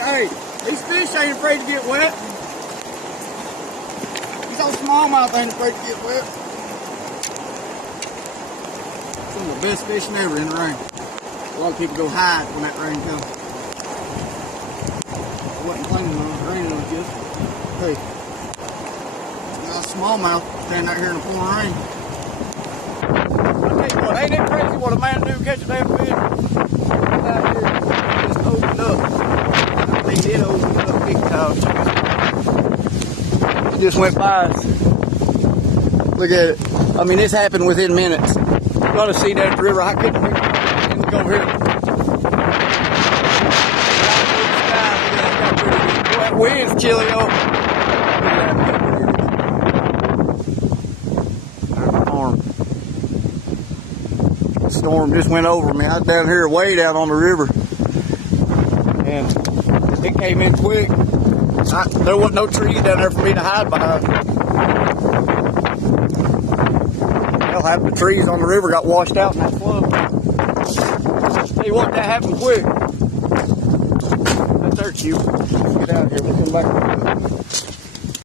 Hey, these fish ain't afraid to get wet. These old smallmouth ain't afraid to get wet. Some of the best fishing ever in the rain. A lot of people go hide when that rain comes. I wasn't planning on it raining like this. Hey, got a smallmouth standing out here in the pouring rain. I tell you what, ain't it crazy what a man do to catch a damn fish? Out here, just opened up. They did open up big time. It just went by us. Look at it. I mean, this happened within minutes. You're gonna see that river. I couldn't look over here. That wind's chilly, though. The storm just went over me. I was down here way down on the river. And it came in quick. There wasn't no trees down there for me to hide behind. Hell, half the trees on the river got washed out in that flood. Tell you what, that happened quick. That's our cute. Get out of here. Let's come back.